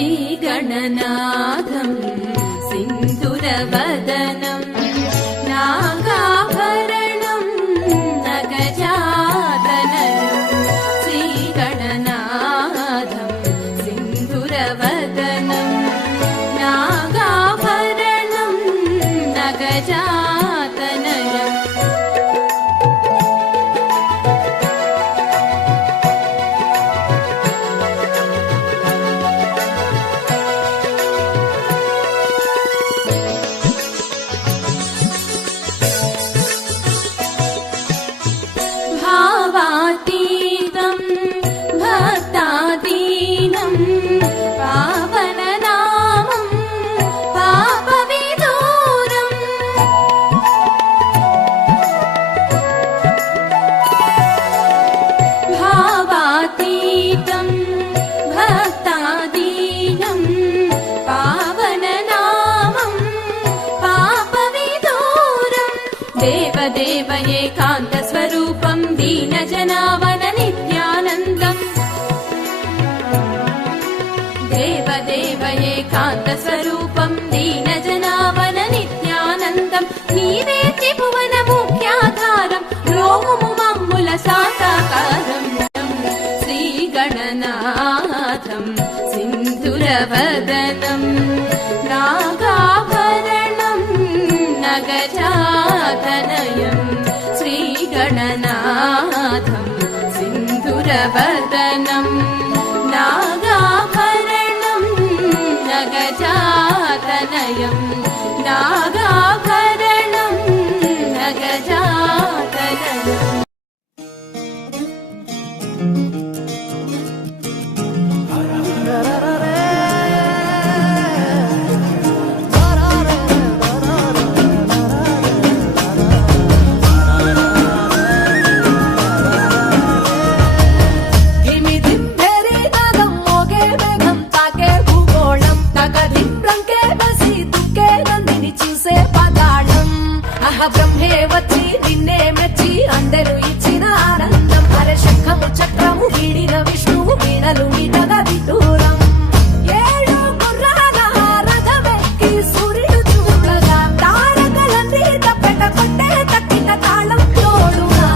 श्रीगणनाथं सिन्दूरवदनं नागाभरणं नगजातनयं श्रीगणनाथं सिन्दूरवदनं नागाभरणं नगजातनयम् भावातीतं भक्तादीनं पावननामं पापविदूरम् भावातीतं भक्तादीनं पावननामं पापविदूरम् देवदेव एकान्तस्वरूपं दीनजनावन नित्यानन्दम् देवदेव एकान्तस्वरूपं दीनजनावन नित्यानन्दम् नीवे त्रिभुवन मुख्याधारं रोमुमु मम्मुल साकाकारं श्रीगणनाथं सिन्दूरवदनं नागाभरणं नगजातनयं श्रीगणनाथं सिन्दूरवदनं नागाभरणं नगजातनयं नागाभरणं नगजातनयम् బ్రహ్మే వచ్చి నిన్నే మెచ్చి అందరూ ఇచ్చిన ఆనందం అరే శంఖము చక్రము వీడిన విష్ణువు వీణలు వీటగా విదూరం ఏడు గుర్రాల రథమెక్కి సూర్యుడు చూడగా తారకలన్నీ తప్పెట కొట్టే తక్కిన తాళం తోడుగా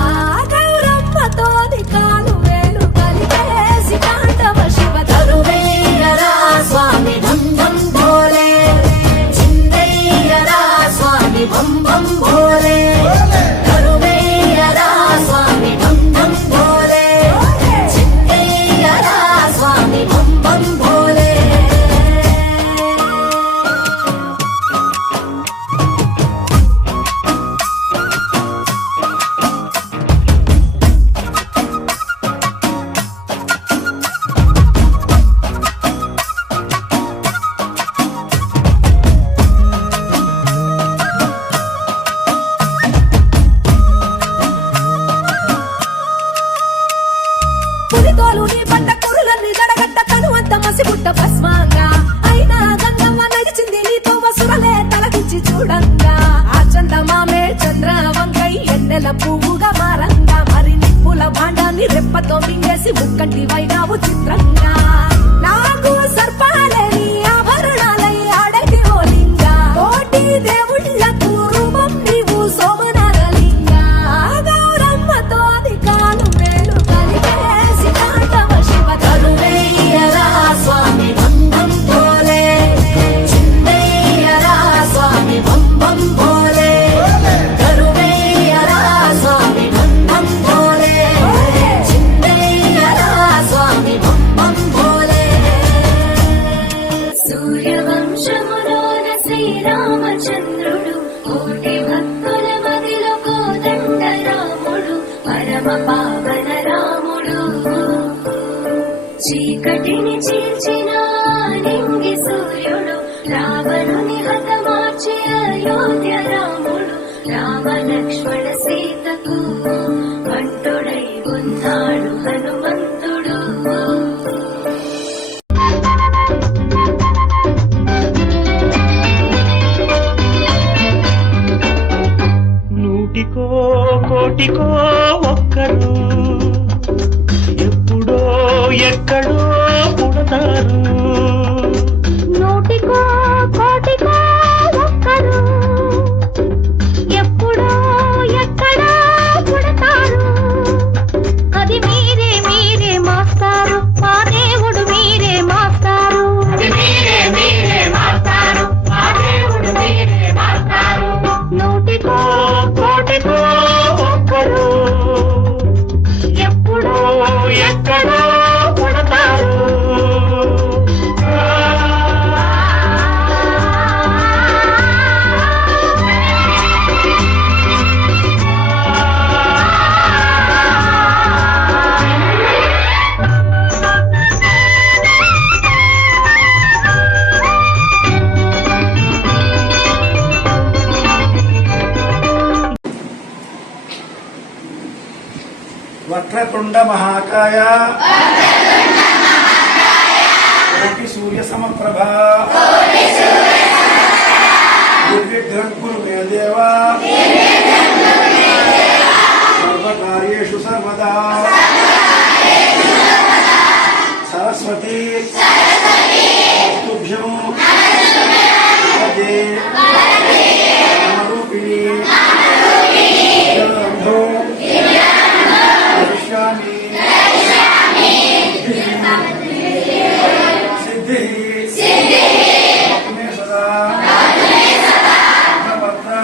గౌరమ్మతోని కాలు వేలు కలిపేసి తాండవ శివ తరువేయరా స్వామి ఢం ఢం భోలే చిందయ్యరా స్వామి బం బం భోలే కరువేయరా స్వామి ఢం ఢం భోలే చిందయ్యరా స్వామి బం బం భోలే పులితోలు నీ పట్ట కురులన్నీ గడగట్ట కనువంత మసిగుట్ట భస్మంగా అయినా గంగమ్మ నడిచింది నీతో వసురలే తలకించి చూడంగా ఆ చందమామే చంద్ర వంకై ఎన్నెల పువ్వుగా మారంగా మరి నిప్పుల భాండాన్ని రెప్పతో మింగేసి ముక్కంటి వైనావు చిత్రంగా నాకు సర్పాలని ఆభరణాలై ఆడటి ఓలింగా కోటి దేవుళ్ళకు రూపం నీవు సోమనారలింగా గౌరమ్మతోని కాలు వేలు కలిపేసి తాండవ శివ తరువేయరా స్వామి ఢం ఢం భోలే చిందయ్యరా స్వామి బం బం భోలే కరువేయరా స్వామి ఢం ఢం భోలే చిందయ్యరా స్వామి బం బం భోలే సూర్యవంశములోన శ్రీరామచంద్రుడు కోటి భక్తుల మదిలో కోదండ రాముడు పరమ పావన రాముడు చీకటిని చీల్చిన నింగి సూర్యుడు రావణుని హతమార్చి అయోధ్య రాముడు రామ లక్ష్మణ సీతకు భక్తుడై ఉన్నాడు హనుమంతుడు నూటికో కోటికో ఒక్కరు ఎప్పుడో ఎక్కడో పుడతారు వక్రతుండ మహాకాయ కోటి సూర్య సమప్రభ నిర్విఘ్నం కురు మే దేవ సర్వకార్యేషు సర్వదా సరస్వతి స్తుభ్యం వదే నామరూపిణి జలంధో కరిష్యామి సిద్ధి ఆత్మే సదా పద్మపత్ర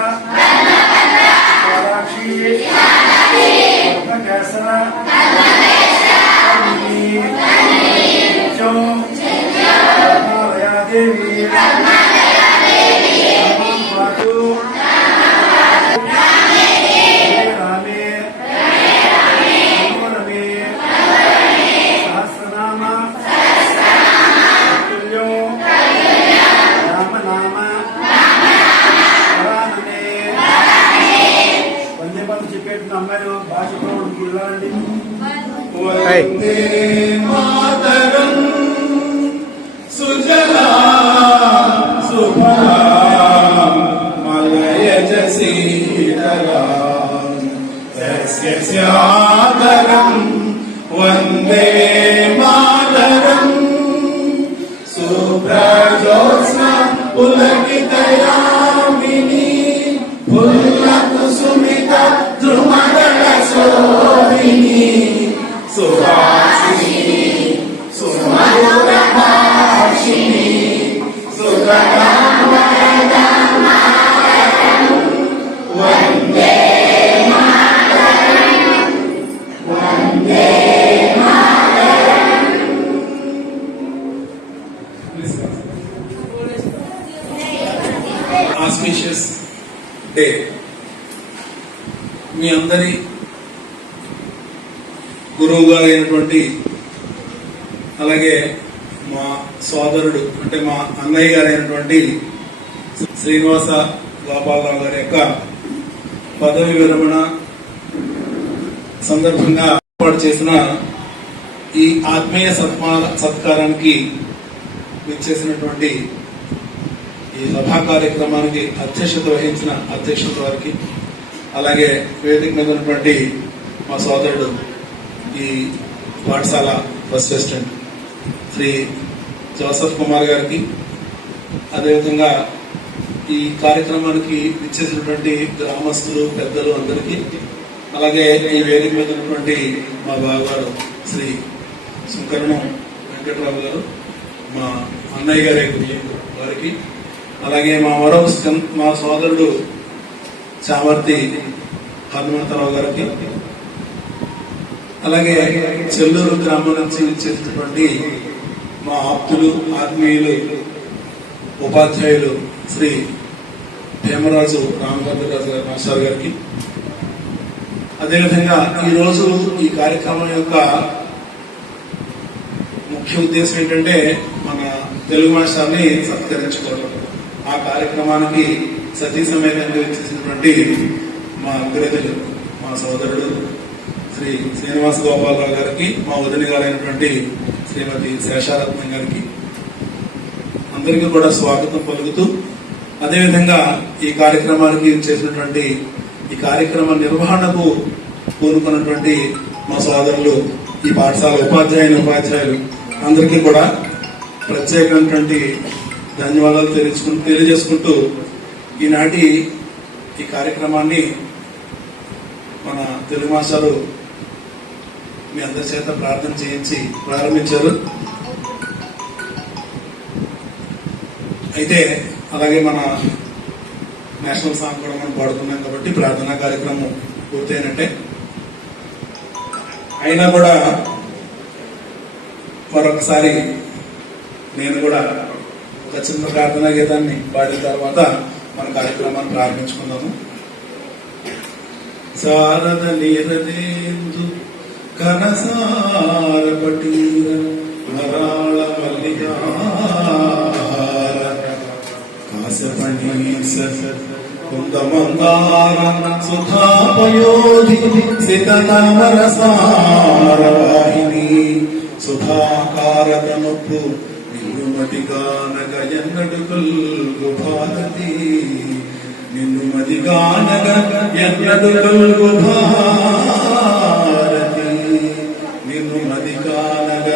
కాలాక్షి పద్మకేసర దేవి మాతు రామే నమోనమే సహస్రనామ తుల్యం రామనామ వరాననే వందే పదం చెప్పేట్టున్న అమ్మాయిలు భాష ప్రవణకు వెళ్ళండి. వందే మాతరం సుజలా సుఫలా మలయజ సీతలా సస్యశ్యామలం వందే మాతరం శుభ్రజోత్స్న పులకితయామిని పుల్లకుసుమిత ద్రుమదళ శోభిని సుహాసిని సుమధురభాషిణి సుగతం వందే ఆస్పీషియస్ డే మీ అందరి గురువు గారు అయినటువంటి అలాగే మా సోదరుడు అంటే మా అన్నయ్య గారు అయినటువంటి శ్రీనివాస గోపాలరావు గారి యొక్క పదవి విరమణ సందర్భంగా ఏర్పాటు చేసిన ఈ ఆత్మీయ సత్కారానికి విచ్చేసినటువంటి ఈ సభా కార్యక్రమానికి అధ్యక్షత వహించిన అధ్యక్షుల వారికి అలాగే వేదిక మీద ఉన్నటువంటి మా సోదరుడు ఈ పాఠశాల first assistant Shri Joseph Kumar గారికి అదేవిధంగా ఈ కార్యక్రమానికి విచ్చేసినటువంటి గ్రామస్తులు పెద్దలు అందరికీ అలాగే ఈ వేదిక మీద ఉన్నటువంటి మా బావగారు శ్రీ సుంకరణం వెంకటరావు గారు మా అన్నయ్య గారి వారికి అలాగే మా సోదరుడు చామర్తి హనుమంతరావు గారికి అలాగే చెల్లూరు గ్రామం నుంచి విచ్చేసినటువంటి మా ఆప్తులు ఆత్మీయులు ఉపాధ్యాయులు శ్రీ భీమరాజు రామభద్రరాజు గారి మాస్టర్ గారికి అదేవిధంగా ఈరోజు ఈ కార్యక్రమం యొక్క ముఖ్య ఉద్దేశం ఏంటంటే మన తెలుగు మాస్టర్ని సత్కరించుకోవడం. ఆ కార్యక్రమానికి సతీ సమేతంగా వచ్చేసినటువంటి మా అగ్రతులు మా సోదరుడు శ్రీ శ్రీనివాస గోపాలరావు గారికి మా వదిన గారైనటువంటి శ్రీమతి శేషారత్నం గారికి అందరికీ కూడా స్వాగతం పలుకుతూ అదేవిధంగా ఈ కార్యక్రమానికి చేసినటువంటి ఈ కార్యక్రమ నిర్వహణకు పూనుకున్నటువంటి మా సోదరులు ఈ పాఠశాల ఉపాధ్యాయులు అందరికీ కూడా ప్రత్యేకమైనటువంటి ధన్యవాదాలు తెలియజేసుకుంటూ ఈనాటి ఈ కార్యక్రమాన్ని మన తెలుగు మాస్టారు మీ అందరి చేత ప్రార్థన చేయించి ప్రారంభించారు. అయితే అలాగే మన నేషనల్ సాంగ్ కూడా మనం పాడుతున్నాం కాబట్టి ప్రార్థనా కార్యక్రమం పూర్తయినట్టే. అయినా కూడా మరొకసారి నేను కూడా ఒక చిన్న ప్రార్థనా గీతాన్ని పాడిన తర్వాత మన కార్యక్రమాన్ని ప్రారంభించుకుందాము. శారద నీరదేందు ఘనసార పటీర మరాళ మల్లికార కాశపణీస కుందమందార సుధాపయోధి సితనామరసారవాహిని సుధాకారతనొప్పు నిన్నుమతిగానగ ఎన్నడు కల్గు భారతి నిన్నుమతిగానగ ఎన్నడు కల్గు భారతి నిన్నుమతిగానగ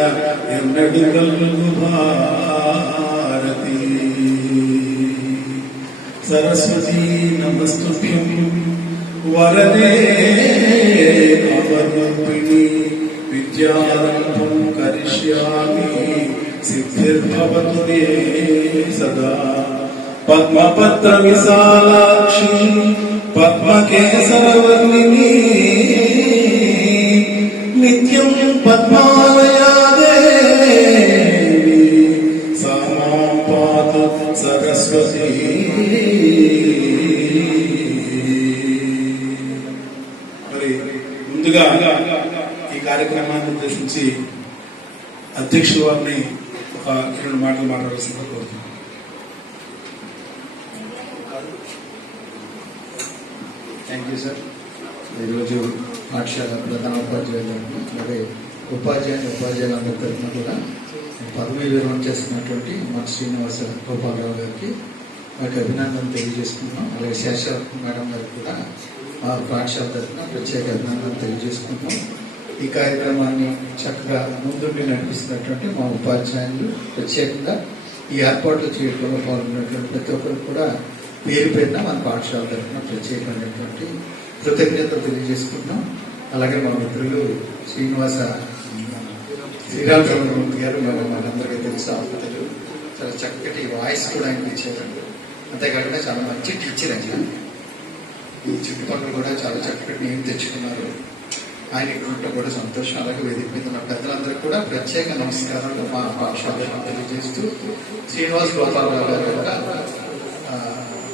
ఎన్నడు కల్గు భారతి సరస్వతీ నమస్తుభ్యం వరదే అవరూపిణి విద్యారంభం కరిష్యామి సిద్ధిర్భవతు మే సదా పద్మపత్ర విశాలాక్షి పద్మకేసరవర్ణిని నిత్యం పద్మాలయా దేవి సా మాం పాతు సరస్వతీ. మరి ముందుగా ఈ కార్యక్రమాన్ని ఉద్దేశించి అధ్యక్షుల వారిని ఒక 2 మాటలు మాట్లాడాల్సిందిగా కోరుతున్నాను. Thank you sir. ఈరోజు పాఠశాల ప్రధాన ఉపాధ్యాయులకు అలాగే ఉపాధ్యాయులందరి తరఫున కూడా పదవి విరమణ చేస్తున్నటువంటి మన శ్రీనివాస గోపాలరావు గారికి వారికి అభినందనలు తెలియజేసుకుంటున్నాం. అలాగే శేషార్ మేడం గారికి కూడా మా పాఠశాల తరఫున ప్రత్యేక అభినందనలు తెలియజేసుకుంటున్నాం. ఈ కార్యక్రమాన్ని చక్కగా ముందుండి నడిపిస్తున్నటువంటి మా ఉపాధ్యాయులు, ప్రత్యేకంగా ఈ ఏర్పాట్లు చేయడంలో పాల్గొన్నటువంటి ప్రతి ఒక్కరికి కూడా పేరు పేరున మన పాఠశాల తరఫున ప్రత్యేకమైనటువంటి కృతజ్ఞతలు తెలియజేసుకుంటున్నాం. అలాగే మా మిత్రులు శ్రీరామచంద్రమూర్తి గారు మనందరికీ తెలుసు, ఆపదలు చాలా చక్కటి వాయిస్ కూడా ఆయనకి ఇచ్చారు. అంతేకాకుండా చాలా మంచి టీచర్ ఆయన. ఈ చుట్టుపక్కల కూడా చాలా చక్కటి నేమ్ తెచ్చుకున్నారు. ఆయన ఇక్కడ కూడా సంతోషం. అలాగే వేదిక మీద ఉన్న పెద్దలందరూ కూడా ప్రత్యేక నమస్కారాలు మా పాఠశాల తెలియజేస్తూ శ్రీనివాస గోపాలరావు గారు యొక్క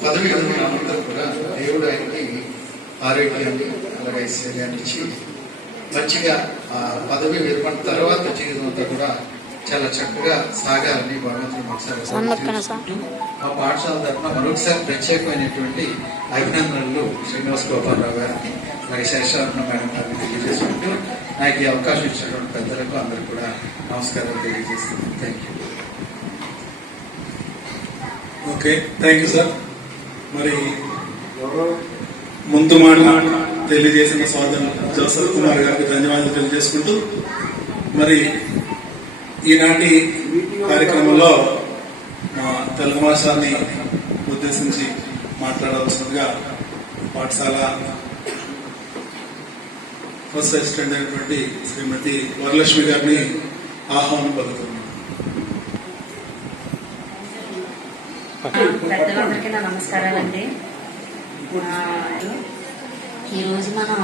పదవి అనంతరం కూడా దేవుడు ఆయనకి ఆరోగ్యాన్ని అలాగే ఐశ్వర్యాన్ని ఇచ్చి మంచిగా పదవి విరమణ తర్వాత జీవితంతో కూడా చాలా చక్కగా సాగాలని భగవంతుని ఒకసారి మా పాఠశాల తరఫున మరొకసారి ప్రత్యేకమైనటువంటి అభినందనలు శ్రీనివాస గోపాలరావు గారికి అలాగే శేషారత్న మేడం గారిని తెలియజేసుకుంటూ నాకు ఈ అవకాశం ఇచ్చినటువంటి పెద్దలకు అందరూ కూడా నమస్కారాలు తెలియజేస్తున్నాను. Thank you. Okay, thank you sir. మరి ముందు మాట తెలియజేసిన సోదరులు జోసఫ్ కుమార్ గారికి ధన్యవాదాలు తెలియజేసుకుంటూ మరి ఈనాటి కార్యక్రమంలో తెలుగు భాషాన్ని ఉద్దేశించి మాట్లాడవలసిందిగా పాఠశాల ఫస్ట్ అసిస్టెంట్ అయినటువంటి శ్రీమతి వరలక్ష్మి గారిని ఆహ్వానం పలుకుతున్నాను. పెద్దలందరికీ నా నమస్కారాలండి. ఈరోజు మనం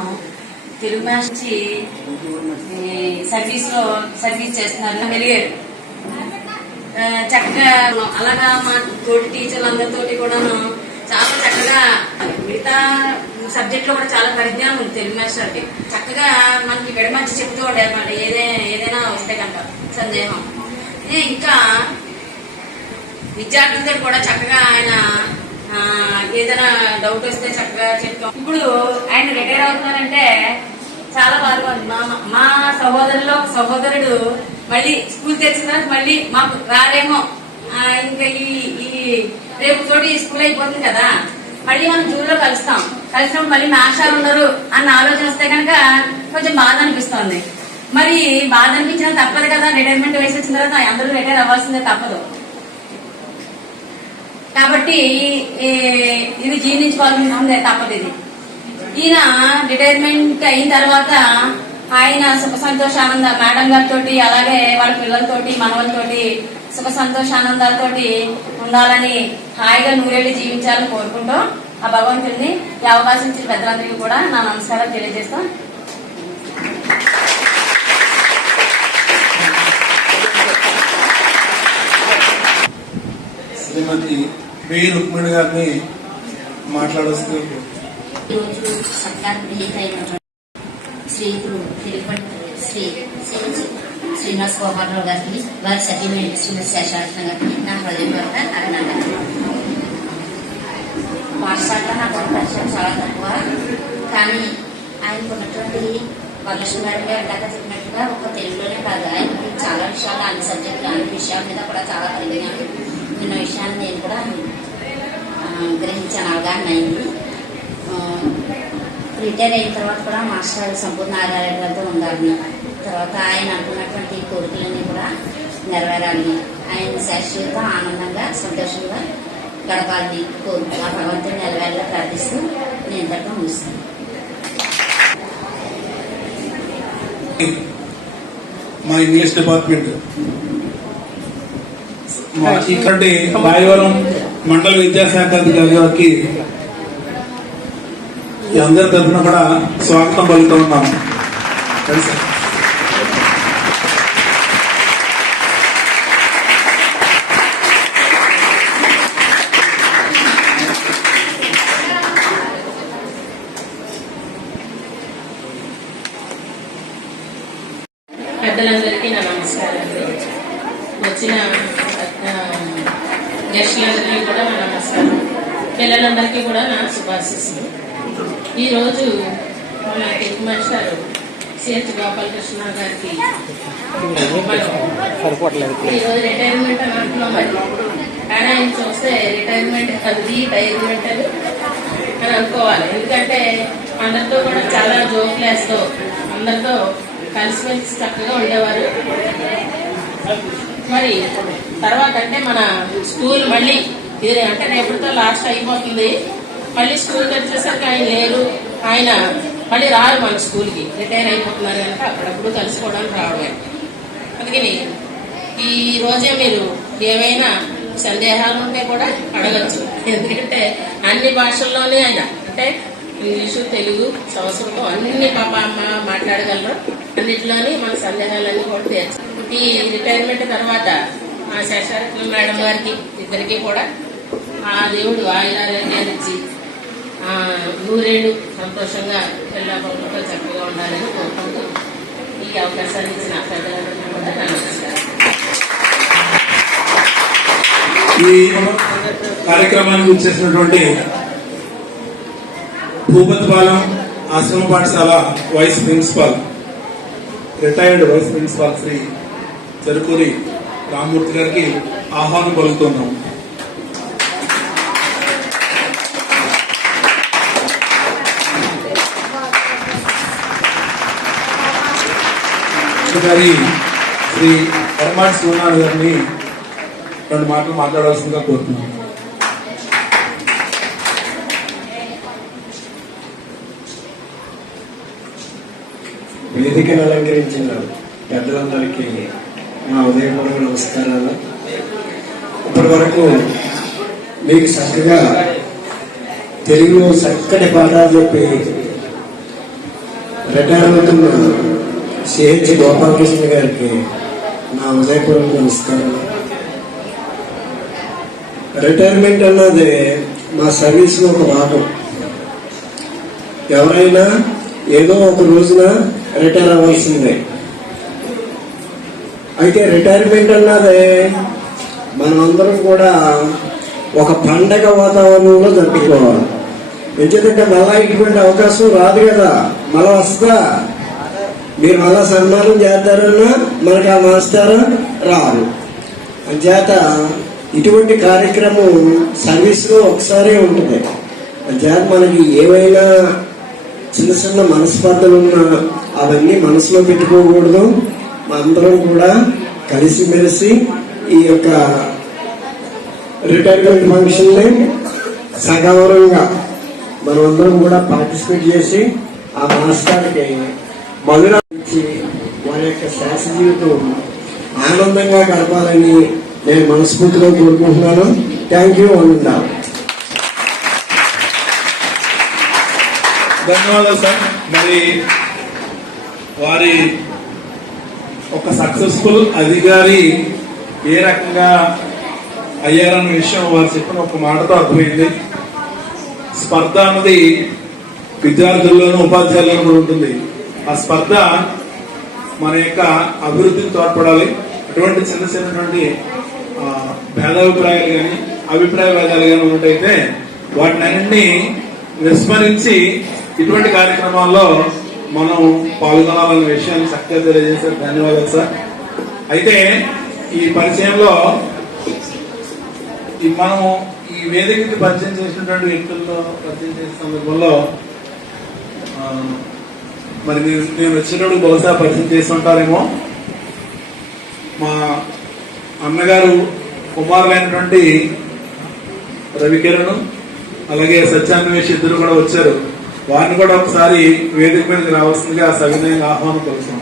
తెలుగు భాష నుంచి సర్వీస్ చేస్తున్నారు వెలిగారు. చక్కగా అలాగా మా తోటి టీచర్లందరితోటి కూడా చాలా చక్కగా మిగతా సబ్జెక్ట్ లో కూడా చాలా పరిజ్ఞానం ఉంది తెలుగు మాస్టర్కి. చక్కగా మనకి విడమర్చి చెప్తూ ఉండేమాట ఏదైనా వస్తే కనుక సందేహం. ఇంకా విద్యార్థులతో కూడా చక్కగా ఆయన ఏదైనా డౌట్ వస్తే చక్కగా చెప్తాం. ఇప్పుడు ఆయన రిటైర్ అవుతున్నారంటే చాలా బాగా మా సహోదరుడు మళ్ళీ స్కూల్ తెచ్చిన తర్వాత మళ్ళీ మాకు రారేమో, ఇంకా ఈ రేపు తోటి స్కూల్ అయిపోతుంది కదా, మళ్ళీ మనం జూన్లో కలిసినప్పుడు మళ్ళీ మాస్టర్ ఉండరు అన్న ఆలోచన వస్తే కనుక కొంచెం బాధ అనిపిస్తుంది. మరి బాధ అనిపించినా తప్పదు కదా, రిటైర్మెంట్ వయసు వచ్చిన తర్వాత అందరూ రిటైర్ అవ్వాల్సిందే తప్పదు. కాబట్టి ఇది జీర్ణించుకోవాల్సిందే తప్పదు. ఇది ఈయన రిటైర్మెంట్ అయిన తర్వాత ఆయన సుఖ సంతోషానంద మేడం గారితో అలాగే వాళ్ళ పిల్లలతోటి మనవలతోటి సుఖ సంతోషానందాలతోటి ఉండాలని హాయిగా నూరేళ్లు జీవించాలని కోరుకుంటూ ఆ భగవంతుడిని ఈ అవకాశం ఇచ్చిన పెద్దలందరికీ కూడా నా నమస్కారాలు తెలియజేస్తాం. శ్రీమతి వి రుక్మిణి గారిని మాట్లాడుతూ రోజు సత్కార ప్రియతైనటువంటి శ్రీనివాస గోపాలరావు గారికి, వారి సతీమణి శ్రీమతి శేషారత్న గారికి నా హృదయపూర్వక అభినందనలు. మాస్టర్గా నాకు పరిచయం చాలా తక్కువ. కానీ ఆయనకు ఉన్నటువంటి వరలక్ష్మి గారి గారు ఇందాక చెప్పినట్టుగా ఒక తెలుగులోనే కాదు, ఆయనకి చాలా విషయాలు, అన్ని సబ్జెక్టులు, అన్ని విషయాల మీద కూడా చాలా పరిజ్ఞానం ఉన్న విషయాన్ని నేను కూడా గ్రహించాను, అవగాహన అయింది. రిటైర్ అయిన తర్వాత కూడా మాస్టర్ సంపూర్ణ ఆరోగ్యాలతో ఉండాలని, తర్వాత ఆయన అనుకున్నటువంటి కోరికలన్నీ కూడా నెరవేరాలని, ఆయన శాశ్వత ఆనందంగా సంతోషంగా గడపాలని కోరుకు ఆ భగవంతుని నెలవేళలా ప్రార్థిస్తూ నేను ఇంతకు ముగిస్తాను. మా ఇంగ్లీష్ డిపార్ట్మెంట్ ఇక్కడి రాయవరం మండల విద్యాశాఖ అధికారి గారికి ఈ అందరి తరఫున కూడా స్వాగతం పలుకుతూ ఉన్నాము. పెద్దలందరికీ నా నమస్కారాలు. వచ్చిన గెస్టులందరికీ కూడా నా నమస్కారం. పిల్లలందరికీ కూడా నా శుభాశీస్సులు. ఈరోజు మన తెలుగు మాస్టర్ సిహెచ్ గోపాలకృష్ణ గారికి ఈరోజు రిటైర్మెంట్ అని అంటున్నాం. మరి కానీ ఆయన చూస్తే రిటైర్మెంట్ అది రిటైర్మెంట్ అని అనుకోవాలి. ఎందుకంటే అందరితో కూడా చాలా జోకులు వేస్తూ అందరితో కలిసిమెలిసి చక్కగా ఉండేవారు. మరి తర్వాత అంటే మన స్కూల్ మళ్ళీ ఇది అంటే రేపటితో లాస్ట్ అయిపోతుంది. మళ్ళీ స్కూల్కి వచ్చేసరికి ఆయన లేరు, ఆయన మళ్ళీ రారు మన స్కూల్కి, రిటైర్ అయిపోతున్నారు కనుక అప్పుడప్పుడు కలుసుకోవడానికి రావడమే. అందుకని ఈ రోజే మీరు ఏమైనా సందేహాలు ఉంటే కూడా అడగచ్చు. ఎందుకంటే అన్ని భాషల్లోనే ఆయన అంటే ఇంగ్లీషు, తెలుగు, సంస్కృతం అన్ని పాప అమ్మ మాట్లాడగలరు. అన్నిటిలోని మన సందేహాలన్నీ కూడా తీర్చు. ఈ రిటైర్మెంట్ తర్వాత ఆ శేషారత్నం మేడం గారికి ఇద్దరికి కూడా ఆ దేవుడు ఆయురారోగ్యాలు ఇచ్చి నూరేళ్ళు సంతోషంగా పిల్లలతో చక్కగా ఉండాలని కోరుకుంటూ ఈ అవకాశాన్ని ఇచ్చిన పెద్దలందరికీ కూడా నా నమస్కారం. ఈ కార్యక్రమానికి వచ్చేసినటువంటి భూపతిపాలెం ఆశ్రమ పాఠశాల vice principal, retired vice principal Shri Cherukuri Rammurthy గారికి ఆహ్వానం పలుకుతున్నాం. గారి శ్రీ ఎర్మాటి సూనాథ్ గారిని 2 మాటలు మాట్లాడాల్సిందిగా కోరుతున్నాం. వేదికను అలంకరించిన పెద్దలందరికీ నా ఉదయపూర్వక నమస్కారాలు. ఇప్పటి వరకు మీకు చక్కగా తెలుగులో చక్కటి పాఠాలు చెప్పి రిటైర్ అవుతున్న సిహెచ్ గోపాలకృష్ణ గారికి నా ఉదయపూర్వక నమస్కారాలు. రిటైర్మెంట్ అన్నది మా సర్వీస్లో ఒక భాగం. ఎవరైనా ఏదో ఒక రోజున రిటైర్ అవ్వాల్సిందే. అయితే రిటైర్మెంట్ అన్నది మనమందరం కూడా ఒక పండగ వాతావరణంలో జరుపుకోవాలి. ఎందుకంటే మళ్ళా ఇటువంటి అవకాశం రాదు కదా, మళ్ళా వస్తుందా? మీరు మళ్ళా సన్మానం చేస్తారన్నా మనకి ఆ మాస్టారు రాదు. అంచేత ఇటువంటి కార్యక్రమం సర్వీస్లో ఒకసారి ఉంటుంది. అంచేత మనకి ఏమైనా చిన్న చిన్న మనస్పర్ధలు ఉన్నా అవన్నీ మనసులో పెట్టుకోకూడదు. అందరం కూడా కలిసిమెలిసి ఈ యొక్క రిటైర్మెంట్ ఫంక్షన్ని సగౌరవంగా మనమందరం కూడా పార్టిసిపేట్ చేసి ఆ మాస్టర్కి మధుర ఇచ్చి వారి యొక్క శాస్త్ర జీవితం ఆనందంగా గడపాలని నేను మనస్ఫూర్తిగా కోరుకుంటున్నాను. Thank you. వందనాలు. ధన్యవాదాలు సార్. మరి వారి ఒక సక్సెస్ఫుల్ అధికారి ఏ రకంగా అయ్యారన్న విషయం వారు చెప్పిన ఒక మాటతో అర్థమైంది. స్పర్ధ అన్నది విద్యార్థుల్లోనూ ఉపాధ్యాయుల్లో కూడా ఉంటుంది. ఆ స్పర్ధ మన యొక్క అభివృద్ధిని తోడ్పడాలి. అటువంటి చిన్నటువంటి భేదాభిప్రాయాలు కానీ అభిప్రాయ భేదాలు కానీ ఉన్నట్టయితే వాటినన్నింటినీ విస్మరించి ఇటువంటి కార్యక్రమాల్లో మనం పాల్గొనాలన్న విషయాన్ని చక్కగా తెలియజేశారు. ధన్యవాదాలు సార్. అయితే ఈ పరిచయంలో మనం ఈ వేదికకి పరిచయం చేసినటువంటి వ్యక్తుల్లో పరిచయం చేసిన సందర్భంలో మరి నేను వచ్చినప్పుడు బహుశా పరిచయం చేసి ఉంటారేమో. మా అన్నగారు కుమారులైనటువంటి రవికిరణ్ అలాగే సత్యాన్వేష్ ఇద్దరు కూడా వచ్చారు. వారిని కూడా ఒకసారి వేదిక మీదకి రావాల్సిందిగా సవినయంగా ఆహ్వానం పలుకుతున్నాం.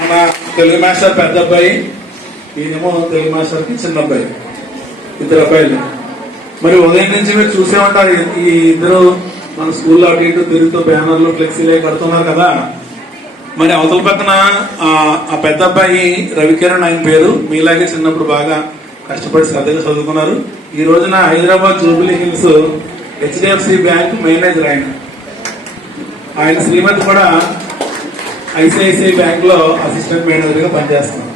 మన తెలుగు మాస్టర్ పెద్ద అబ్బాయి, ఈయనేమో తెలుగు మాస్టర్కి చిన్న అబ్బాయి, ఇద్దరు అబ్బాయిలు. మరి ఉదయం నుంచి మీరు చూసే ఉంటారు ఈ ఇద్దరు మన స్కూల్లో అటు ఇటు తిరుగుతూ బ్యానర్లు ఫ్లెక్సీలు కడుతున్నారు కదా. మరి అవతల పక్కన ఆ పెద్ద అబ్బాయి రవికిరణ్ ఆయన పేరు. మీలాగే చిన్నప్పుడు బాగా కష్టపడి శ్రద్ధగా చదువుకున్నారు. ఈ రోజున Hyderabad jubilee hills HDFC bank manager ఆయన శ్రీమతి కూడా ICICI బ్యాంక్ లో అసిస్టెంట్ మేనేజర్ గా పనిచేస్తున్నారు.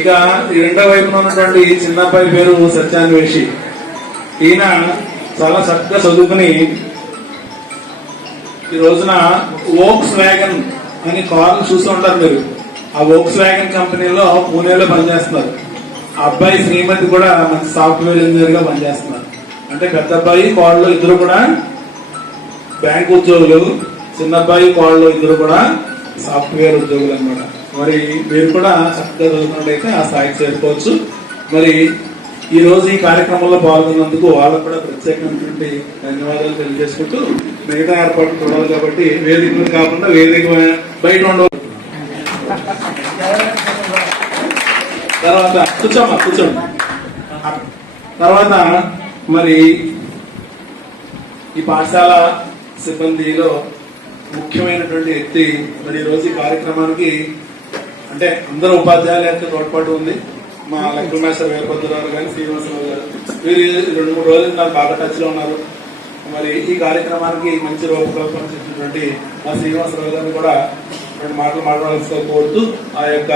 ఇక ఈ రెండో వైపున ఉన్నటువంటి చిన్న అబ్బాయి పేరు సత్యాన్వేషి. ఈయన చాలా చక్కగా చదువుకుని ఈ రోజున వోక్స్ వ్యాగన్ అని కార్లు చూస్తూ ఉంటారు మీరు. ఆ వోక్స్ వ్యాగన్ కంపెనీలో పూణేలో పనిచేస్తున్నారు. ఆ అబ్బాయి శ్రీమతి కూడా మంచి సాఫ్ట్వేర్ ఇంజనీర్ గా పనిచేస్తున్నారు. అంటే పెద్ద అబ్బాయి కోడలు ఇద్దరు కూడా బ్యాంక్ ఉద్యోగులు, చిన్న అబ్బాయి కోడలు ఇద్దరు కూడా సాఫ్ట్వేర్ ఉద్యోగులు అన్నమాట. మరి మీరు కూడా చక్కగా చదువుకున్నట్టయితే ఆ స్థాయికి చేరుకోవచ్చు. మరి ఈ రోజు ఈ కార్యక్రమంలో పాల్గొన్నందుకు వాళ్ళకు కూడా ప్రత్యేకమైనటువంటి ధన్యవాదాలు తెలియజేసుకుంటూ మిగతా ఏర్పాట్లు చూడాలి కాబట్టి వేదిక మీద కాకుండా వేదిక బయట ఉండవు. తర్వాత కూర్చోండి. తర్వాత మరి ఈ పాఠశాల సిబ్బందిలో ముఖ్యమైనటువంటి వ్యక్తి మరి ఈ రోజు ఈ కార్యక్రమానికి అంటే అందరూ ఉపాధ్యాయుల యొక్క తోడ్పాటు ఉంది. మా లెక్కల మాస్టర్ వీరభద్రరావు గారు, శ్రీనివాసరావు గారు, వీరు 2-3 రోజులు నాకు బాగా టచ్ లో ఉన్నారు. మరి ఈ కార్యక్రమానికి మంచి రూపకల్పన చేసినటువంటి మా శ్రీనివాసరావు గారిని కూడా 2 మాటలు మాట్లాడాల్సి కోరుతూ ఆ యొక్క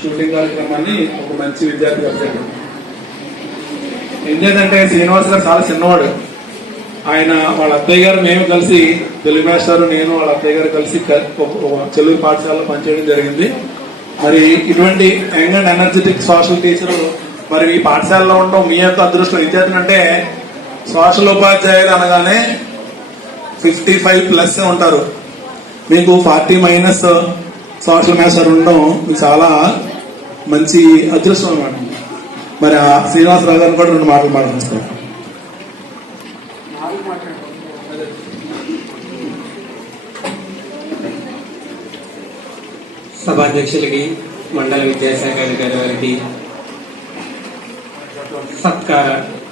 షూటింగ్ కార్యక్రమాన్ని ఒక మంచి విద్యార్థి వచ్చాడు. ఎందుకంటే శ్రీనివాస్ గారు చాలా చిన్నవాడు. ఆయన వాళ్ళ అత్తయ్య గారు మేము కలిసి తెలుగు మాస్టర్ నేను వాళ్ళ అత్తయ్య గారు కలిసి తెలుగు పాఠశాలలో పనిచేయడం జరిగింది. మరి ఇటువంటి young and energetic social teacher మరి ఈ పాఠశాలలో ఉండడం మీ యొక్క అదృష్టం. విద్యార్థులు అంటే సోషల్ ఉపాధ్యాయులు అనగానే 55+ ఉంటారు. మీకు 40- సోషల్ మాస్టర్ ఉండడం మీకు చాలా మంచి అదృష్టం అన్నమాట. మరి ఆ శ్రీనివాసరావు గారిని కూడా 2 మాటలు మాట్లాడుతారు. సభాధ్యక్షులకి, మండల విద్యాశాఖ అధికారి వారికి, సత్కార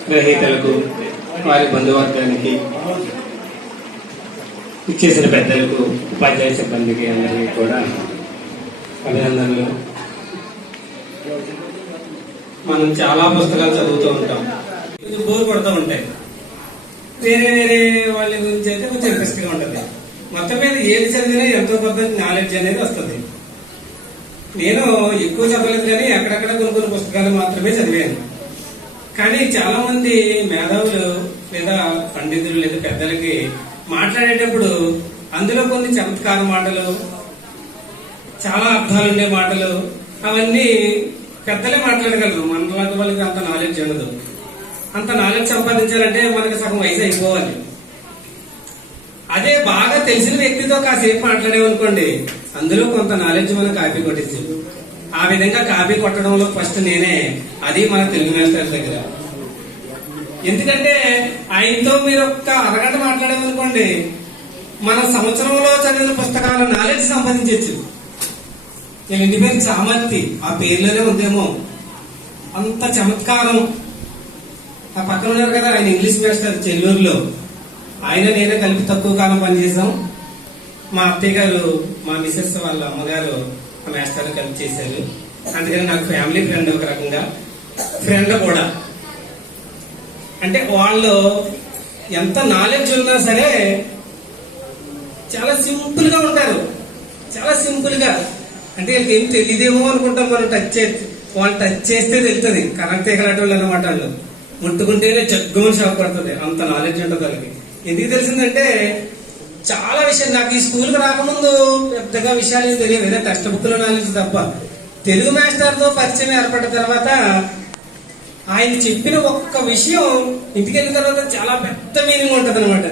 గ్రహీతలకు, వారి బంధువర్గానికి, ఇచ్చేసిన పెద్దలకు, ఉపాధ్యాయ సిబ్బందికి అందరికీ కూడా అభినందనలు. మనం చాలా పుస్తకాలు చదువుతూ ఉంటాం, కొంచెం బోర్ కొడుతూ ఉంటాయి. వేరే వాళ్ళ గురించి అయితే కొంచెం ఇంట్రెస్ట్ గా ఉంటుంది. మొత్తం మీద ఏది చదివినా ఎంతో కొంత నాలెడ్జ్ అనేది వస్తుంది. నేను ఎక్కువ చదవలేదు కానీ అక్కడక్కడ కొన్ని పుస్తకాలు మాత్రమే చదివాను. కానీ చాలా మంది మేధావులు లేదా పండితులు లేదా పెద్దలకి మాట్లాడేటప్పుడు అందులో కొన్ని చమత్కార మాటలు, చాలా అర్థాలుండే మాటలు, అవన్నీ పెద్దలే మాట్లాడగలరు. మనలాంటి వాళ్ళకి అంత నాలెడ్జ్ ఉండదు. అంత నాలెడ్జ్ సంపాదించాలంటే మనకి సగం వయసు అయిపోవాలి. అదే బాగా తెలిసిన వ్యక్తితో కాసేపు మాట్లాడేమనుకోండి, అందులో కొంత నాలెడ్జ్ మనం కాపీ కొట్టచ్చు. ఆ విధంగా కాపీ కొట్టడంలో ఫస్ట్ నేనే, అది మన తెలుగు మాస్టర్ దగ్గర. ఎందుకంటే ఆయనతో మీరు ఒక్క అరగంట మాట్లాడేమనుకోండి, మన సంవత్సరంలో చదివిన పుస్తకాల నాలెడ్జ్ సంపాదించవచ్చు. నేను ఇంటి పేరు చామర్తి, ఆ పేర్లోనే ఉందేమో అంత చమత్కారం. ఆ పక్కన ఉన్నారు కదా ఆయన ఇంగ్లీష్ మాస్టర్ చెల్లూరులో, ఆయన నేనే కలిపి తక్కువ కాలం పనిచేసాం. మా అత్తయ్య గారు, మా మిసెస్ వాళ్ళ అమ్మగారు ఆ మాస్టర్ కలిపి చేశారు. అందుకని నాకు ఫ్యామిలీ ఫ్రెండ్, ఒక రకంగా ఫ్రెండ్ కూడా. అంటే వాళ్ళు ఎంత నాలెడ్జ్ ఉన్నా సరే చాలా సింపుల్ గా ఉంటారు. చాలా సింపుల్ గా, అంటే వీళ్ళకి ఏం తెలియదేమో అనుకుంటాం మనం వాళ్ళు టచ్ చేస్తే తెలుస్తుంది. కరెంట్ తీగలాటోళ్ళు అనమాట. వాళ్ళు ముట్టుకుంటేనే జగ్గుమని షాక్ పడుతుంది, అంత నాలెడ్జ్ ఉంటుంది వాళ్ళకి. ఎందుకు తెలిసిందంటే చాలా విషయం నాకు ఈ స్కూల్కి రాకముందు పెద్దగా విషయాలు ఏం తెలియదు, ఏదో టెక్స్ట్ బుక్ లో నాలెడ్జ్ తప్ప. తెలుగు మాస్టర్తో పరిచయం ఏర్పడిన తర్వాత ఆయన చెప్పిన ఒక్క విషయం ఇంటికి వెళ్ళిన తర్వాత చాలా పెద్ద మీనింగ్ ఉంటుంది అనమాట.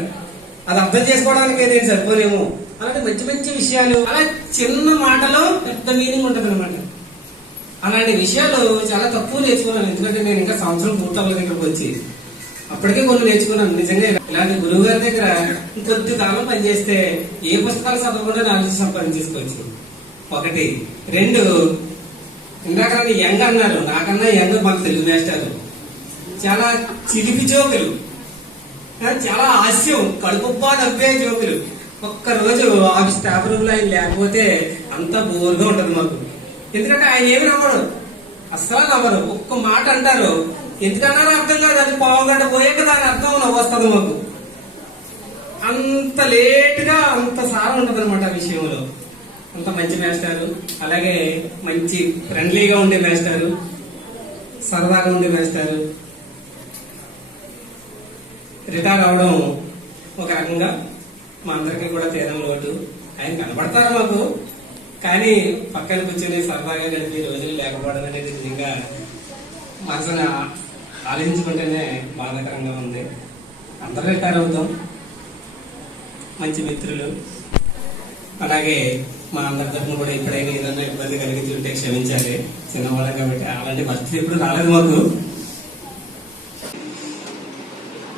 అది అర్థం చేసుకోవడానికి నేను సరిపోలేము. అలాంటి మంచి మంచి విషయాలు, అలా చిన్న మాటలో పెద్ద మీనింగ్ ఉంటుంది అనమాట. అలాంటి విషయాలు చాలా తక్కువ నేర్చుకున్నాను. ఎందుకంటే నేను ఇంకా సంవత్సరం పూర్తవ్వలేదు ఇక్కడికి వచ్చి. అప్పటికే కొన్ని నేర్చుకున్నాను. నిజంగా ఇలాంటి గురువు గారి దగ్గర కొద్ది కాలం పనిచేస్తే ఏ పుస్తకాలు చదవకుండా నాలెడ్జ్ సంపాదించేసుకోవచ్చు. ఒకటి. రెండు, ఇందాక యంగ్ అన్నారు, నాకన్నా యంగ్ మన తెలుగు మాస్టర్. చాలా చిలిపి జోకులు, చాలా హాస్యం, కడుపుబ్బా నవ్వే జోకులు. ఒక్కరోజు ఆఫీస్ స్టాఫ్ రూమ్ లో ఆయన లేకపోతే అంత బోర్గా ఉంటది మాకు. ఎందుకంటే ఆయన ఏమి నవ్వడు, అస్సలు నవ్వరు. ఒక్క మాట అంటారు, ఎందుకన్నారో అర్థం కాదు, అది పావు గంట పోయాక దాని అర్థం నవ్వొస్తుంది మాకు. అంత లేట్ గా అంత సారం ఉంటది అనమాట ఆ విషయంలో. అంత మంచి మాస్టారు. అలాగే మంచి ఫ్రెండ్లీగా ఉండే మాస్టారు, సరదాగా ఉండే మాస్టారు. రిటైర్ అవడం ఒక రకంగా మా అందరికీ కూడా తీరం లోటు. ఆయన కనబడతారు మాకు, కానీ పక్కన కూర్చొని సరదాగా గడిపి రోజులు లేకపోవడం అనేది నిజంగా మనసుని ఆలోచించుకుంటేనే బాధాకరంగా ఉంది. అందరూ రిటైర్ అవుతాం. మంచి మిత్రులు. అలాగే మా అందరి తరఫున కూడా ఎప్పుడైనా ఏదైనా ఇబ్బంది కలిగించుంటే క్షమించాలి, చిన్నవాళ్ళం కాబట్టి. అలాంటి పరిస్థితి ఎప్పుడు రాలేదు మాకు.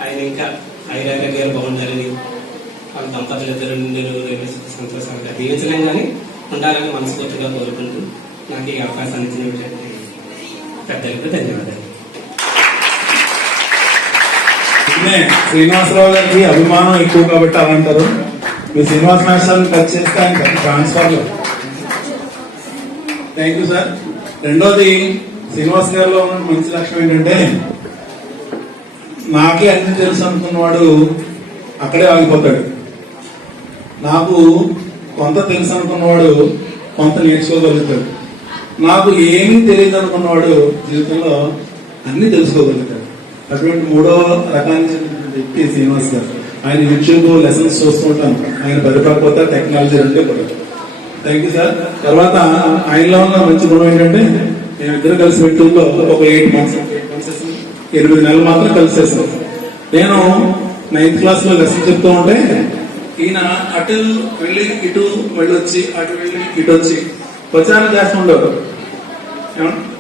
ఆయన ఇంకా ఐరారోగ్యాలు బాగుండాలని, వాళ్ళ దంపతులు ఇద్దరు నుండి సంతోషంగా దీవించలేం కానీ ఉండాలని మనస్ఫూర్తిగా కోరుకుంటూ నాకు ఈ అవకాశాన్ని ఇచ్చినటువంటి పెద్దలకు ధన్యవాదాలు. శ్రీనివాసరావు గారికి అభిమానం ఎక్కువ కాబట్టి అలా అంటారు. మీ శ్రీనివాస మాస్టర్ని టచ్ చేస్తే ఆయన ట్రాన్స్ఫర్. Thank you sir. రెండోది, శ్రీనివాస్ గారిలో ఉన్న మంచి లక్షణం ఏంటంటే నాకే అన్ని తెలుసు అనుకున్నవాడు అక్కడే ఆగిపోతాడు. నాకు కొంత తెలుసు అనుకున్నవాడు కొంత నేర్చుకోగలుగుతాడు. నాకు ఏమీ తెలియదు అనుకున్నవాడు జీవితంలో అన్ని తెలుసుకోగలుగుతాడు. అటువంటి మూడో రకానికి వ్యక్తి శ్రీనివాస్ గారు. ఆయన యూట్యూబ్ లెసన్స్ చూస్తుంటాను. ఆయన పరిపక్వత, టెక్నాలజీ రెండే కూడా. Thank you sir. తర్వాత ఆయనలో ఉన్న మంచి గుణం ఏంటంటే మేమిద్దరు కలిసి యూట్యూబ్లో ఒక 8 months 8 నెలలు మాత్రం కలిసేస్తాం. నేను 9th క్లాస్ లో లెసన్ చెప్తూ ఉంటే ఈయన అటు వెళ్ళి ఇటు వెళ్ళొచ్చి, అటు వెళ్ళి ఇటు వచ్చి ప్రచారం చేస్తుండేవారు.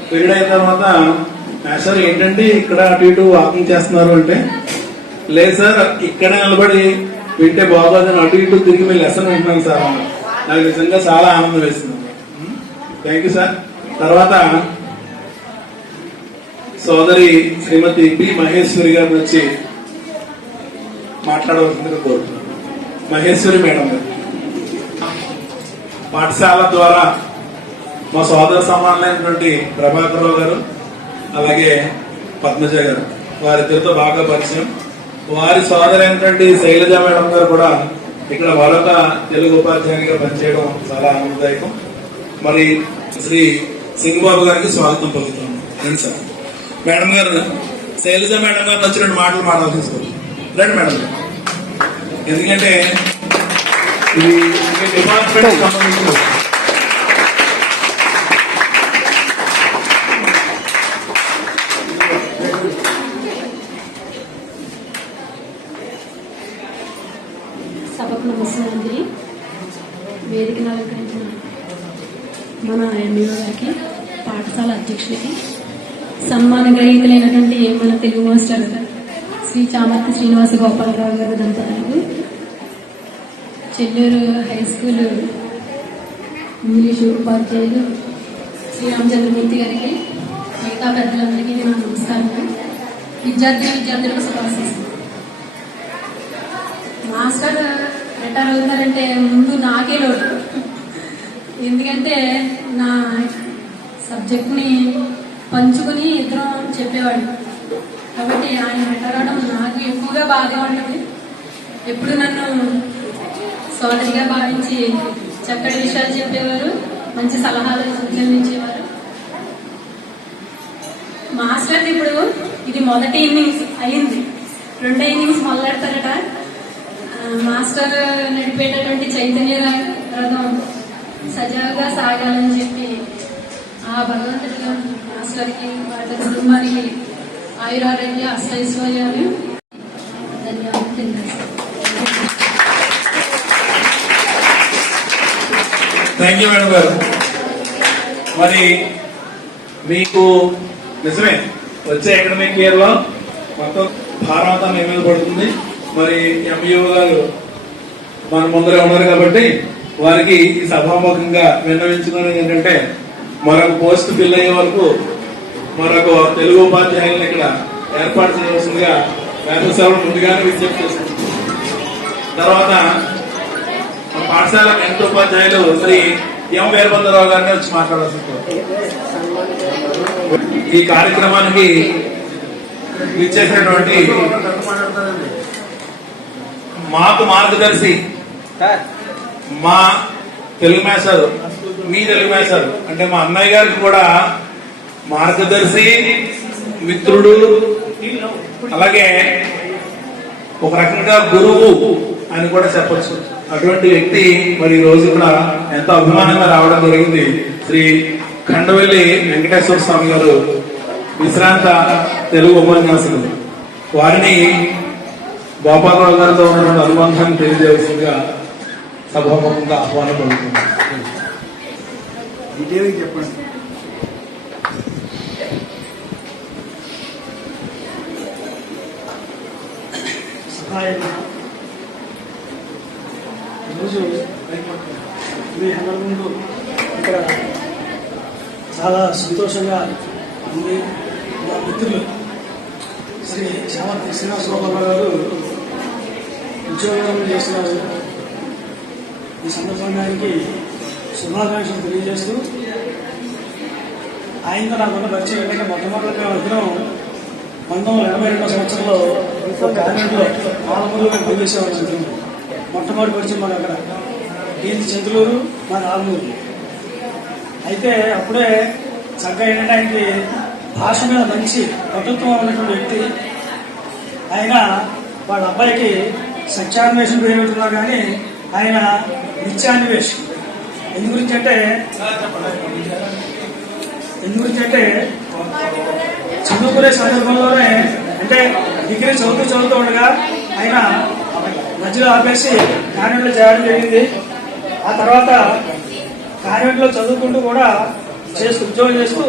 పీరియడ్ అయిన తర్వాత మాస్టర్ ఏంటంటే ఇక్కడ అటు ఇటు వాకింగ్ చేస్తున్నారు అంటే, లేదు సార్ ఇక్కడే నిలబడి వింటే బాగోదని అటు ఇటు తిరిగి మేము లెసన్ వింటున్నాను సార్. నాకు నిజంగా చాలా ఆనందం వేస్తుంది. Thank you sir. తర్వాత సోదరి శ్రీమతి పి మహేశ్వరి గారిని వచ్చి మాట్లాడవలసిందిగా కోరుతున్నాను. మహేశ్వరి మేడం గారు పాఠశాల ద్వారా మా సోదర సమానమైనటువంటి ప్రభాకర్ రావు గారు, అలాగే పద్మజ గారు, వారిద్దరితో బాగా పరిచయం. వారి సోదరు అయినటువంటి శైలజ మేడం గారు కూడా ఇక్కడ మరొక తెలుగు ఉపాధ్యాయునిగా పనిచేయడం చాలా ఆనందదాయకం. మరి శ్రీ సింగబాబు గారికి స్వాగతం పలుకుతున్నాం. రండి సార్. మేడం గారు, శైలజ మేడం గారిని వచ్చి 2 మాటలు మాట్లాడుకోవచ్చు. రండి మేడం గారు. ఎందుకంటే ఇది డిపార్ట్మెంట్ సంబంధించిన సభకు నమస్కారం. వేదికను అలంకరించిన మన ఎంఈఓ గారికి, పాఠశాల అధ్యక్షుడికి, సన్మాన గ్రహీతలైనటువంటి మన తెలుగు మాస్టర్ శ్రీ చామర్తి శ్రీనివాస గోపాలరావు గారు దంపతులకు, చెల్లూరు హై స్కూల్ ఇంగ్లీషు ఉపాధ్యాయులు శ్రీరామచంద్రమూర్తి గారికి, మిగతా పెద్దలందరికీ నా నమస్కారం. విద్యార్థులకు శుభాశిస్తున్నాను. మాస్టర్ రిటైర్ అవుతారంటే ముందు నాకే లోటు. ఎందుకంటే నా సబ్జెక్ట్ని పంచుకుని ఇద్దరం చెప్పేవాడు కాబట్టి ఆయన రిటైర్ అవడం నాకు ఎక్కువగా బాగా ఉంటుంది. ఎప్పుడు నన్ను సోదరిగా భావించి చక్కటి విషయాలు చెప్పేవారు, మంచి సలహాలు సూచనలు ఇచ్చేవారు. మాస్టర్ ఇప్పుడు ఇది మొదటి ఇన్నింగ్స్ అయింది, రెండో ఇన్నింగ్స్ మొదలెడతారట. మాస్టర్ నడిపేటటువంటి చైతన్య రథం సజావుగా సాగాలని చెప్పి ఆ భగవంతుడిగా మాస్టర్కి వారి కుటుంబానికి ఆయురారోగ్య అష్టైశ్వర్యాలు ధన్యవాదాలు తెలియజేస్తాను. థ్యాంక్ యూ మేడం గారు. మరి మీకు నిజమే వచ్చే అకాడమిక్ ఇయర్ లో మొత్తం భారం అంతా మీ మీద పడుతుంది. మరి ఎంఈఓ గారు మన ముందరే ఉన్నారు కాబట్టి వారికి ఈ సభాముఖంగా విన్నవించుకున్నది ఏంటంటే మరొక పోస్ట్ ఫిల్ అయ్యే వరకు మరొక తెలుగు ఉపాధ్యాయులను ఇక్కడ ఏర్పాటు చేయవలసిందిగా వేదసేవలు ముందుగానే విజ్ఞప్తి చేస్తుంది. తర్వాత పాఠశాల ఎంత ఉపాధ్యాయులు శ్రీ ఎం వీరభద్రరావు గారిని వచ్చి మాట్లాడాల్సింది. ఈ కార్యక్రమానికి ఇచ్చేసినటువంటి మాకు మార్గదర్శి మా తెలుగు మేసారు, మీ తెలుగు మేసారు అంటే మా అన్నయ్య గారికి కూడా మార్గదర్శి, మిత్రుడు, అలాగే ఒక రకంగా గురువు అని కూడా చెప్పచ్చు. అటువంటి వ్యక్తి మరి ఈ రోజు కూడా ఎంతో అభిమానంగా రావడం జరిగింది. శ్రీ ఖండవెల్లి వెంకటేశ్వర స్వామి గారు, విశ్రాంత తెలుగు ఉపన్యాసులు. వారిని గోపాలరావు గారితో ఉన్నటువంటి అనుబంధాన్ని తెలియజేయవలసిందిగా సభాముఖంగా ఆహ్వానం పలుకుతుంది. చెప్పండి. ఈరోజు మీ అందరి ముందు ఇక్కడ చాలా సంతోషంగా ఉంది. మా మిత్రులు శ్రీ శ్యామతి శ్రీనివాసరావు గారు ఉద్యోగం చేస్తున్నారు. ఈ సందర్భానికి శుభాకాంక్షలు తెలియజేస్తూ ఆయనతో నాకున్న పరిచయం ఏంటంటే మొట్టమొదటిగా ఇద్దరం 1982 సంవత్సరంలో ఒక కాన్వెంట్లో ఆలమూరులో పనిచేసేవాళ్ళు. మొట్టమొదటి పరిచయం మన అక్కడ ఈయన చంద్రూరు, మన ఆలమూరు. అయితే అప్పుడే చక్కగా ఏంటంటే ఆయనకి భాష మీద మంచి పటుత్వం ఉన్నటువంటి వ్యక్తి. ఆయన వాళ్ళ అబ్బాయికి సత్యాన్వేషణ పేరు పెట్టున్నారు కానీ ఆయన నిత్యాన్వేషణ. ఎందు గురించి అంటే చదువుకునే సందర్భంలోనే అంటే డిగ్రీ చదువుతూ ఉండగా ఆయన మధ్యలో ఆపేసి కాన్వెంట్లో చేరడం జరిగింది. ఆ తర్వాత కాన్వెంట్లో చదువుకుంటూ కూడా ఉద్యోగం చేస్తూ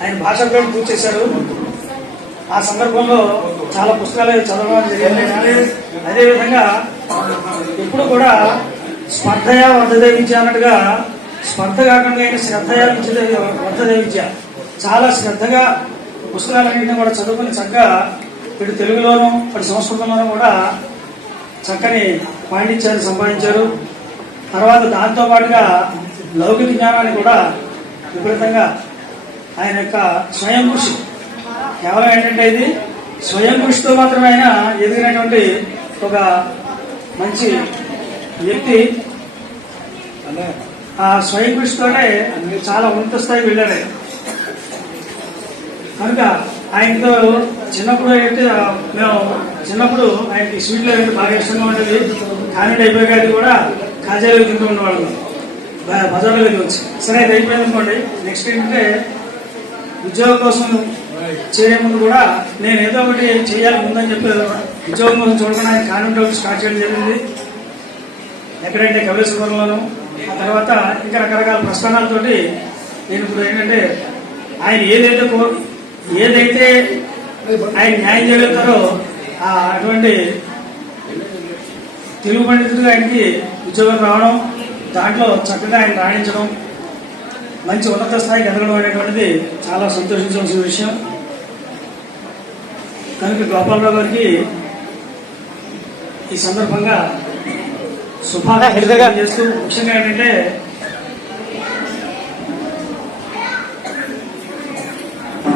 ఆయన భాషా గ్రేడ్ పూర్తి చేశారు. ఆ సందర్భంలో చాలా పుస్తకాలు చదవడం జరిగింది. అదేవిధంగా ఎప్పుడు కూడా స్పర్ధయా వర్ధదే విద్య అన్నట్టుగా స్పర్ధ కాకుండా ఆయన శ్రద్ధయా వర్ధదే విద్య చాలా శ్రద్ధగా పుస్తకాలన్నింటినీ కూడా చదువుకుని చక్కగా ఇటు తెలుగులోనూ ఇటు సంస్కృతంలోనూ కూడా చక్కని పాండిత్యాన్ని సంపాదించారు. తర్వాత దాంతో పాటుగా లౌకిక జ్ఞానాన్ని కూడా విపరీతంగా ఆయన యొక్క స్వయం కృషి, కేవలం ఏంటంటే ఇది స్వయం కృషితో మాత్రమే ఆయన ఎదిగినటువంటి ఒక మంచి వ్యక్తి. ఆ స్వయం కృషితోనే చాలా ఉన్నత స్థాయికి వెళ్ళారు. కనుక ఆయనతో చిన్నప్పుడు అయితే మేము చిన్నప్పుడు ఆయనకి స్వీట్లో ఏంటి బాగా ఇష్టంగా ఉండేది. కాన్వెంట్ అయిపోయాక అది కూడా కాజాలు తింటూ ఉండేవాళ్ళు బజార్లో వెళ్ళి వచ్చి. సరే అది అయిపోయింది అనుకోండి. నెక్స్ట్ ఏంటంటే ఉద్యోగం కోసం చేరే ముందు కూడా నేను ఏదో ఒకటి చేయాలి ముందని చెప్పి ఉద్యోగం కోసం చూడకుండా ఆయన కాన్వెంట్ స్టార్ట్ చేయడం జరిగింది. ఎక్కడంటే కవిలేశ్వరంలోను. ఆ తర్వాత ఇంకా రకరకాల ప్రస్థానాలతోటి నేను ఇప్పుడు ఏంటంటే ఆయన ఏదైతే ఆయన న్యాయం చేయగలుగుతారో అటువంటి తెలుగు పండితుడిగా ఆయనకి ఉద్యోగం రావడం, దాంట్లో చక్కగా ఆయన రాణించడం, మంచి ఉన్నత స్థాయికి ఎదగడం అనేటువంటిది చాలా సంతోషించవలసిన విషయం. కనుక గోపాలరావు గారికి ఈ సందర్భంగా శుభాకాంక్షలు చేస్తూ ముఖ్యంగా ఏంటంటే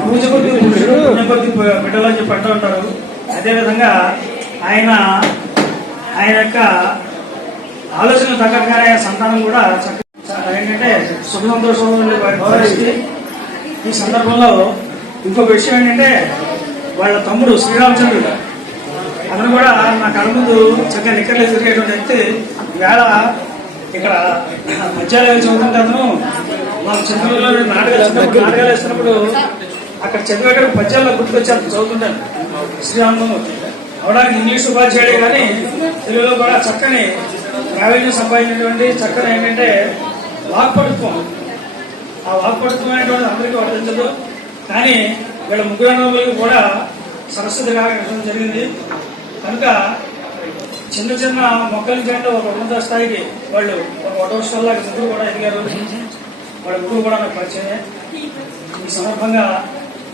పూజ కొద్ది పురుషుడు పుణ్య కొద్ది బిడ్డలు అని చెప్పి అంటూ ఉంటారు. అదేవిధంగా ఆయన యొక్క ఆలోచన తగ్గట్టుగానే సంతానం కూడా ఏంటంటే సుఖ సంతోషంలో పరిస్థితి. ఈ సందర్భంలో ఇంకొక విషయం ఏంటంటే వాళ్ళ తమ్ముడు శ్రీరామచంద్రుడు అతను కూడా నా కళ్ళ ముందు చక్కగా నిక్కర్లు తిరిగేటువంటి వ్యక్తి వేళ ఇక్కడ మధ్యాహ్నం చదువుతుంటే అతను మాకు చిన్నపిల్లలు నాటకాలు వేస్తున్నప్పుడు అక్కడ చదివేటప్పుడు పద్యాల్లో గుర్తుకొచ్చాను చదువుతుంటాను. శ్రీరామమూర్తి అవడానికి ఇంగ్లీష్ ఉపాధ్యాయుడే కానీ తెలుగులో కూడా చక్కని ప్రావీణ్యం సంపాదించినటువంటి చక్కని ఏంటంటే వాక్పటుత్వం. ఆ వాక్పటుత్వం అనేటువంటి అందరికీ వర్తించదు. కానీ వీళ్ళ ముగ్గురు అన్నదమ్ములకి కూడా సరస్వతి కావడం జరిగింది. కనుక చిన్న చిన్న మొక్కల చేత ఒక ఉన్నత స్థాయికి వాళ్ళు ఒక వటోత్సవాలకు ముగ్గురు కూడా ఎదిగారు. వాళ్ళ ముగ్గురు కూడా నాకు పరిచయం. ఈ సందర్భంగా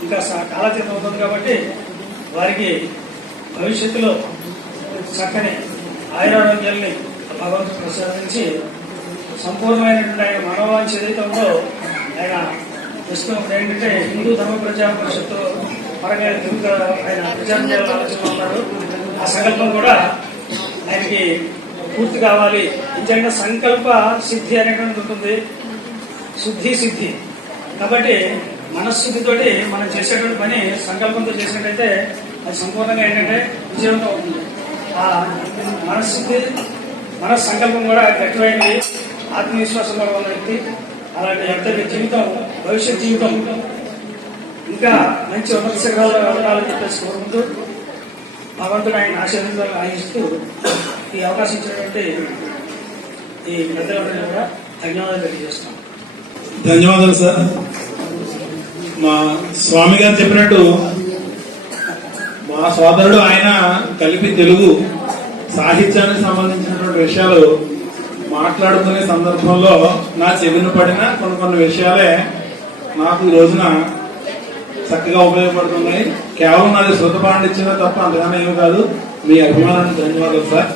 ఇంకా కాలతీతం అవుతుంది కాబట్టి వారికి భవిష్యత్తులో చక్కని ఆయురారోగ్యాల్ని భగవంతుడు ప్రసాదించి సంపూర్ణమైనటువంటి ఆయన మనోవాంఛ ఏదైతే ఉందో ఆయన ప్రస్తుతం ఏంటంటే హిందూ ధర్మ ప్రచార పరిషత్తు పరంగా ఆయన ప్రచారం చేయాలని ఆలోచన ఉన్నారు. ఆ సంకల్పం కూడా ఆయనకి పూర్తి కావాలి. నిజంగా సంకల్ప సిద్ధి అనేటువంటిది ఉంటుంది, శుద్ధి సిద్ధి. కాబట్టి మనశ్శుద్ధితోటి మనం చేసేటువంటి పని సంకల్పంతో చేసినట్టయితే అది సంపూర్ణంగా ఏంటంటే విజయవంతం అవుతుంది. ఆ మనశ్శుద్ధి మన సంకల్పం కూడా గట్టివైనది, ఆత్మవిశ్వాసం కూడా ఉన్న వ్యక్తి. అలాంటి వ్యక్తి జీవితం, భవిష్యత్ జీవితం ఇంకా మంచి ఉన్నత శిఖరాలు వెళ్ళాలని చెప్పేసి కోరుకుంటూ భగవంతుడు ఆయన ఆశీర్వాదాలు ఆశిస్తూ ఈ అవకాశం ఇచ్చినటువంటి ఈ పెద్దలందరినీ కూడా ధన్యవాదాలు తెలియజేస్తున్నాం. ధన్యవాదాలు సార్. మా స్వామి గారు చెప్పినట్టు మా సోదరుడు ఆయన కలిపి తెలుగు సాహిత్యానికి సంబంధించినటువంటి విషయాలు మాట్లాడుకునే సందర్భంలో నా చెవిన పడిన కొన్ని విషయాలే నాకు ఈ రోజున చక్కగా ఉపయోగపడుతున్నాయి. కేవలం నాది శృత పాండిత్యమే తప్ప అంతగానే ఏమి కాదు. మీ అభిమానానికి ధన్యవాదాలు సార్.